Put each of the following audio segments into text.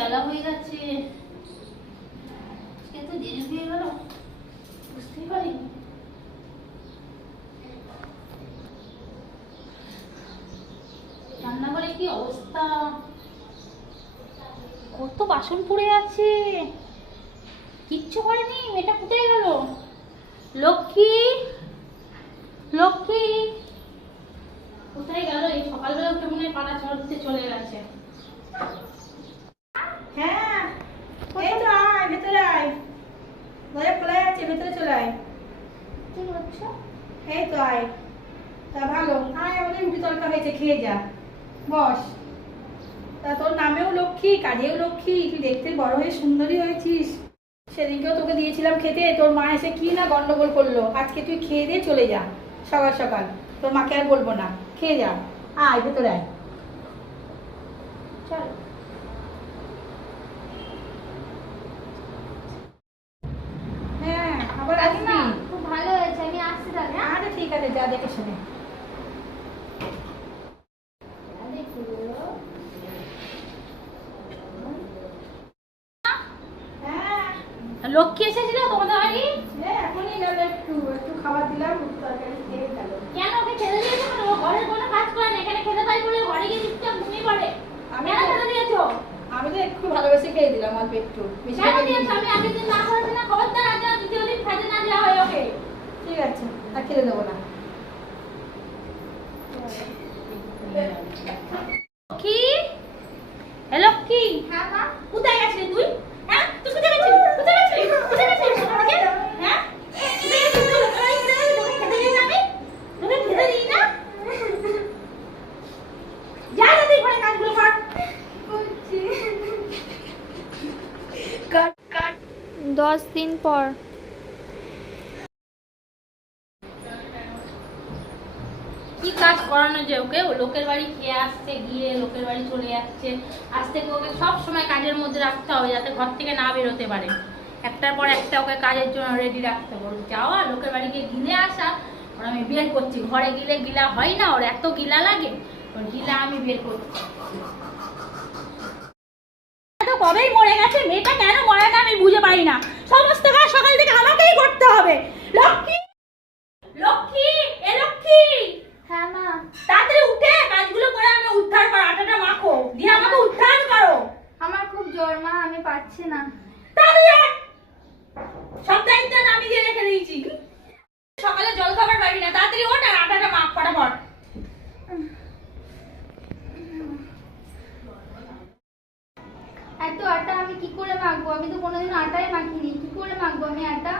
বেলা হয়ে যাচ্ছে। আজকে তো দেরি হয়ে গেল। বুঝতেই পারিনি। রান্নাঘরে কি অবস্থা? কত বাসন পড়ে আছে। কিচ্ছু করেনি, মেয়েটা কোথায় গেল? লক্ষ্মী? লক্ষ্মী? কোথায় গেল? এই সকালবেলা উঠে মনে হয় পাড়া চড়তে চলে গেছে। হ্যাঁ এই তো আয় ভেতরে আয়। দরজা খোলা আছে ভেতরে চলে আয়। কি হচ্ছে? এই তো আয়। তা ভালো আয় আমাদের রুটি তরকা হয়েছে খেয়ে যা। বস। তা তোর নামেও লক্ষ্মী কাজেও লক্ষ্মী তুই দেখতে বড় হয়ে সুন্দরী হয়েছিস। সেদিনকেও তোকে দিয়েছিলাম খেতে তোর মা এসে কি না গন্ডগোল করল? আজকে তুই খেয়ে দিয়ে চলে যা সকাল সকাল। তোর মাকে আর বলব না। খেয়ে যা আয় ভেতরে আয়। চল হ্যাঁ আবার আসবি খুব ভালো হয়েছে আমি আসছি তাহলে হ্যাঁ? দেখে শুনে। হ্যাঁ। লক্ষ্মী এসেছিল তোমাদের বাড়ি? হ্যাঁ, এখনই গেল একটু একটু খাবার দিলাম তরকারি খেয়ে গেল। কেন? ওকে খেতে দিয়েছ কেন? ও ঘরের কোনো কাজ করে না এখানে খেতে পাই বলে ঘরে গিয়ে চুপচাপ ঘুমিয়ে পড়ে। আমি কেন খেতে দিয়েছ? আমি তো একটু ভালোবেসে খেয়ে দিলাম অল্প একটু। বেশি কেন দিয়েছ? আমি আগের দিন না করেছি না খবরদার আজ দ্বিতীয় দিন খাইতে না দেওয়া হয় ওকে। ঠিক আছে আর খেতে দেবো না। কি হ্যালো কি হ্যাঁ মা? কোথায় গেছিলি তুই? হ্যাঁ? তুই কোথায় গেছিলি কোথায় গেছিলি কোথায় গেছিলি হ্যাঁ? কোথায় গেছিলি তুই? ওই, ওই, ওই, তোকে খেতে দিই না আমি তোকে খেতে দিই না যা না তুই ঘরে কাজগুলো কর কাট কাট দশ দিন পর কি কাজ করানো যায়? ওকে লোকের বাড়ি খেয়ে আসছে, গিয়ে লোকের বাড়ি চলে যাচ্ছে। আজ থেকে ওকে সব সময় কাজের মধ্যে রাখতে হবে যাতে ঘর থেকে না বেরোতে পারে। একটার পর একটা ওকে কাজের জন্য রেডি রাখতে হবে। যাওয়া, লোকের বাড়ি গিয়ে গিলে আসা, ওর আমি বের করছি। ঘরে গিলে গিলা হয় না, ওর এত গিলা লাগে, ওর গিলা আমি বের করছি। কবেই মরে গেছে, মেয়েটা কেন মরে না আমি বুঝে পারি না। সমস্ত কাজ সকাল থেকে আমাকেই করতে হবে। লক্ষ্মী! লক্ষ্মী! এ লক্ষ্মী! হ্যাঁ মা। তাড়াতাড়ি উঠে কাজগুলো করে আমি উদ্ধার করো আটাটা মাখো। দিয়ে আমাকে উদ্ধার করো। আমার খুব জ্বর মা আমি পাচ্ছি না। তাড়াতাড়ি সব দায়িত্ব আমি দিয়ে রেখে দিয়েছি। সকালে জল খাবার পাবি না তাড়াতাড়ি ওঠ আর আটাটা মাখ ফটাফট এত আটা আমি কি করে মাখবো আমি তো কোনোদিন আটাই মাখিনি কি করে মাখবো আমি আটা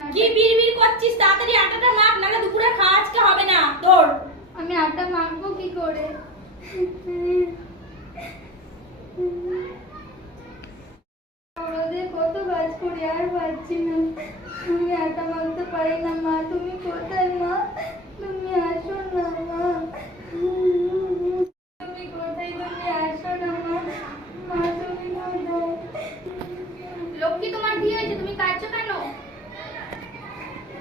কি বিড়বিড় করছিস তাড়াতাড়ি আটাটা মাখ নাহলে দুপুরে খাওয়া আজকে হবে না তোর আমি আটা মাখবো কি করে রোদে কত কাজ করি পাচ্ছি না। আমি আটা মাখতে পারি না মা। তুমি কোথায় মা? তুমি আসো না মা। তুমি কোথায় তুমি আসো না মা। মা তুমি কোথায়? লক্ষ্মী তোমার কি হয়েছে তুমি কাঁদছো কেন?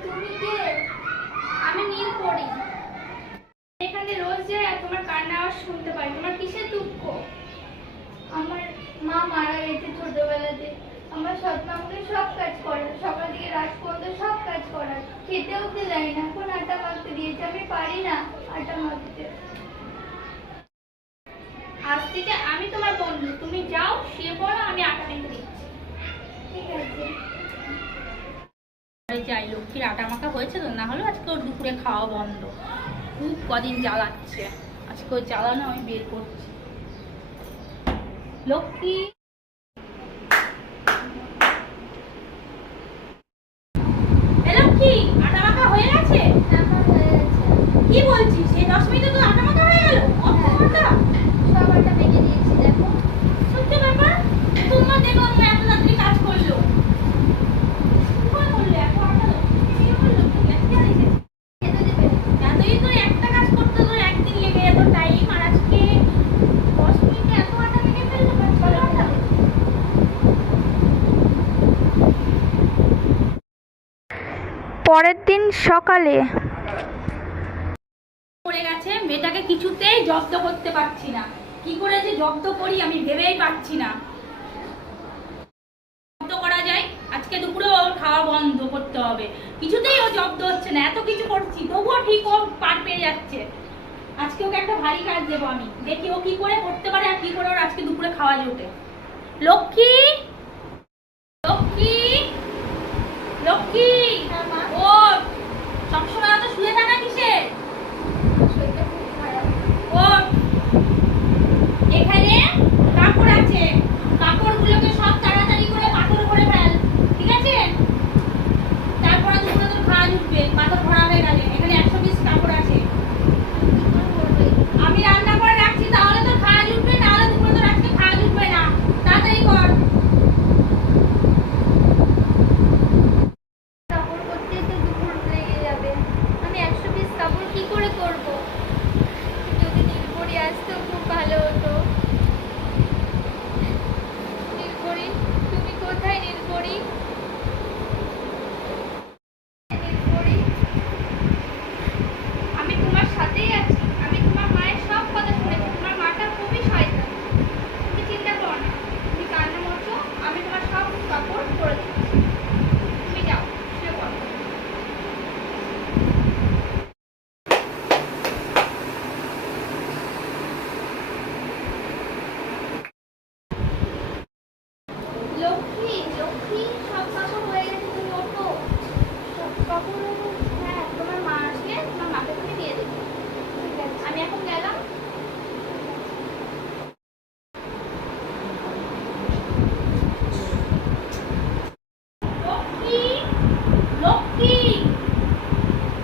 তুমি কে? আমি নীল পড়ি এখানে রোজ যাই আর তোমার কান্না আওয়াজ শুনতে তোমার কিসের দুঃখ? আমার মা মারা গেছে ছোটবেলাতে। আমার সৎ আমাকে সব কাজ করে সকাল থেকে রাত পর্যন্ত সব কাজ করার। খেতে উঠতে যাই না এখন আটা মাখতে দিয়েছে আমি পারি না আটা মাখতে। আজ থেকে আমি তোমার বন্ধু তুমি যাও শুয়ে পড়ো আমি আটা মেখে দিচ্ছি। ঠিক আছে। যাই লক্ষ্মীর আটা মাখা হয়েছে তো না হলে আজকে ওর দুপুরে খাওয়া বন্ধ। খুব কদিন জ্বালাচ্ছে। আজকে ওই জ্বালানো আমি বের করছি। লক্ষ্মী এ লক্ষ্মী আটা মাখা হয়ে গেছে আমার হয়ে গেছে কি বলছিস? এই দশ মিনিটে তো আটা মাখা হয়ে গেল? সব আটা দিয়েছি দেখো। সত্যি ব্যাপার? তোমার দেখো আমি এত কাজ করল। আটা পরের দিন সকালে মেয়েটাকে কিছুতেই জব্দ করতে পারছি না। কি করে যে জব্দ করি আমি ভেবেই পাচ্ছি না। তবুও ঠিক পার পেয়ে যাচ্ছে। আজকে ওকে একটা ভারী কাজ দেবো আমি। দেখি ও কি করে করতে পারে আর কি করে ওর আজকে দুপুরে খাওয়া লক্ষ্মী! লক্ষ্মী! লক্ষ্মী হ্যাঁ, মা? ও সবসময় অত শুয়ে থাকা কিসের শরীরটা খুব খারাপ ওঠ এখানে কাপড় আছে কাপড়গুলোকে সব তাড়াতাড়ি করে পাথর করে ফেল ঠিক আছে তারপরে দুপুরে তোর খাওয়া জুটবে পাথর ভরা হয়ে গেলে এখানে একশো পিস কাপড় আছে কি করে করবে আমি রান্না করে রাখছি তাহলে তোর খাওয়া জুটবে নাহলে দুপুরে তোর আজকে খাওয়া জুটবে না তাড়াতাড়ি কর কাপড় করতে তো দুপুর লেগে যাবে আমি একশো পিস কাপড় কি করে করব নীলপরি আসতো খুব ভালো হতো। নীলপরি তুমি কোথায় নীলপরি আমি তোমার সাথেই আছি আমি তোমার মায়ের সব কথা শুনেছি তোমার মাটা খুবই শয়তান তুমি চিন্তা করো না তুমি কান্না করছ আমি তোমার সব কাপড় করে দিচ্ছি তুমি যাও শুয়ে পড়ো লক্ষ্মী লক্ষ্মী সব কাপড় হয়ে গেছে তুমি ওঠো সব কাপড় ওঠো হ্যাঁ তোমার মা আসলে তোমার মাকে তুমি দিয়ে দেবে ঠিক আছে আমি এখন গেলাম লক্ষ্মী লক্ষ্মী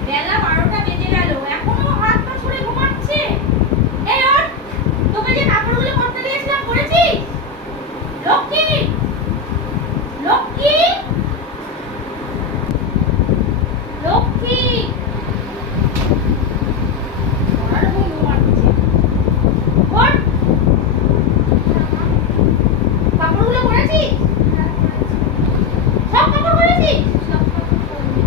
বেলা বারোটা বেজে গেল এখনও হাত পা ছুড়ে ঘুমাচ্ছে এই ওঠ তোকে যে কাপড়গুলো করতে দিয়েছিলাম করেছিস লক্ষ্মী লক্ষ্মী লক্ষ্মী আর ঘুমাচ্ছে ওঠ কাপড়গুলো করেছিস হ্যাঁ করেছি সব কাপড় করেছিস সব কাপড় করবি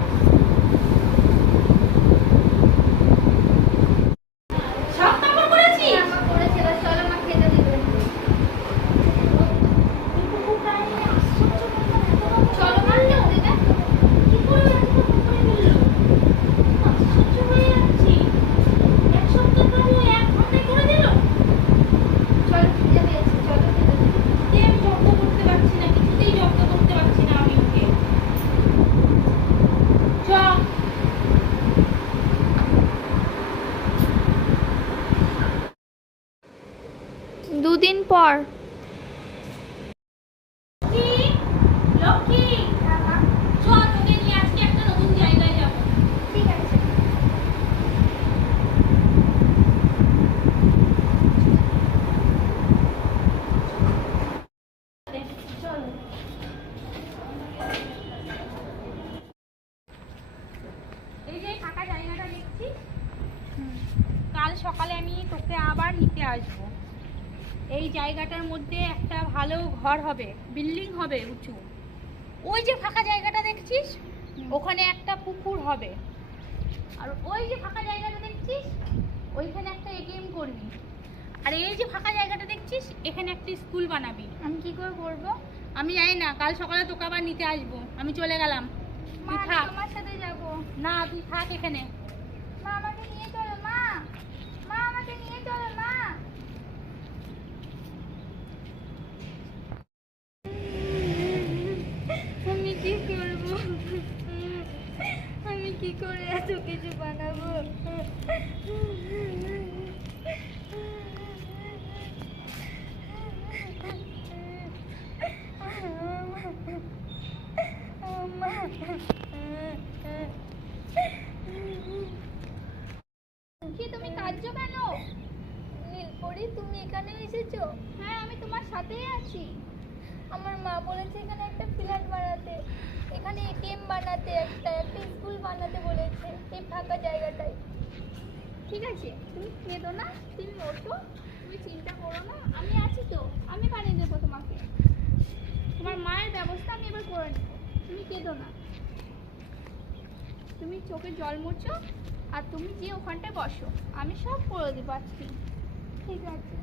সব কাপড় করেছিস আমা করেছে এবার চলো মা খেতে দিবে চলো মা খেতে দিবে কি করে এত করে ফেলল? আশ্চর্য হয়ে যাচ্ছি। এক সপ্তাহ পরে ও এক ঘন্টায় করে দিল? চলো খেতে দিয়েছি চলো খেতে দিবে এ আমি জব্দ করতে পারছি না, কিছুতেই জব্দ করতে পারছি না আমি ওকে। চ। দুদিন পর লক্ষ্মী, লক্ষ্মী, চ, তোকে নিয়ে আজকে একটা নতুন জায়গায় যাব। ঠিক আছে চলো এই যে ফাঁকা জায়গাটা দেখছিস? কাল সকালে আমি তোকে আবার নিতে আসব। এই জায়গাটার মধ্যে একটা ভালো ঘর হবে বিল্ডিং হবে উঁচু। ওই যে ফাঁকা জায়গাটা দেখছিস? ওখানে একটা পুকুর হবে। আর ওই যে ফাঁকা জায়গাটা দেখছিস? ওইখানে একটা এটিএম করবি। আর এই যে ফাঁকা জায়গাটা দেখছিস? এখানে একটা স্কুল বানাবি। আমি কি করে করব? আমি জানি না কাল সকালে তোকে আবার নিতে আসব। আমি চলে গেলাম। মা তুই থাক। তোমার সাথে যাব। না তুই থাক এখানে। মা আমাকে নিয়ে চলো মা। মা আমাকে নিয়ে চলো মা আমি কি করব আমি কি করে এত কিছু বানাবো? কি তুমি কাঁদছো কেন? নীলপরি তুমি এখানে এসেছ? হ্যাঁ আমি তোমার সাথেই আছি। আমার মা বলেছে এখানে একটা ফ্ল্যাট বানাতে। এখানে এটিএম বানাতে একটা একটা স্কুল বানাতে বলেছে এই ফাঁকা জায়গাটায়। ঠিক আছে? তুমি কেঁদো না, তুমি ওঠো, তুমি চিন্তা করো না। আমি আছি তো, আমি বানিয়ে দেবো তোমাকে। তোমার মায়ের ব্যবস্থা আমি এবার করে নেব। তুমি কেঁদো না। তুমি চোখে জল মুছো আর তুমি যে ওখানটায় বসো, আমি সব করে দেবো আজকে ঠিক আছে।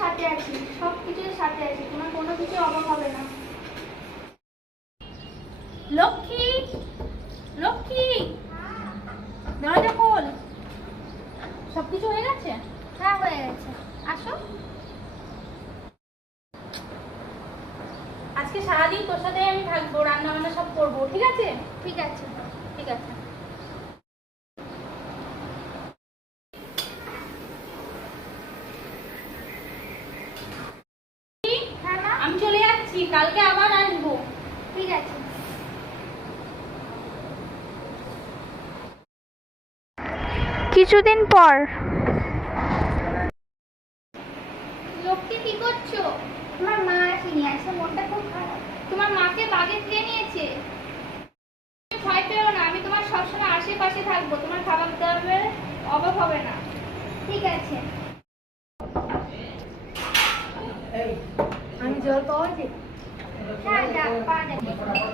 সাথে আছি সব কিছুর সাথে আছি তোমার কোনো কিছু অভাব হবে না। লক্ষ্মী লক্ষ্মী দরজা খোল। সব কিছু হয়ে গেছে? হ্যাঁ হয়ে গেছে। আসো। আজকে সারাদিন তোর সাথে আমি থাকব রান্না বান্না সব করব ঠিক আছে? ঠিক আছে। ঠিক আছে। কিছুদিন পর। লক্ষ্মী কি করছ? তোমার মা আসেনি আজকে মনটা খুব খারাপ। তোমার মাকে বাগে খেয়ে নিয়েছে। ভয় পেও না আমি তোমার সবসময় আশেপাশে থাকব। তোমার খাবার দাবারের অভাব হবে না। ঠিক আছে। আমি জল পাওয়া যে? হ্যাঁ যা পাওয়া যাবে কেন,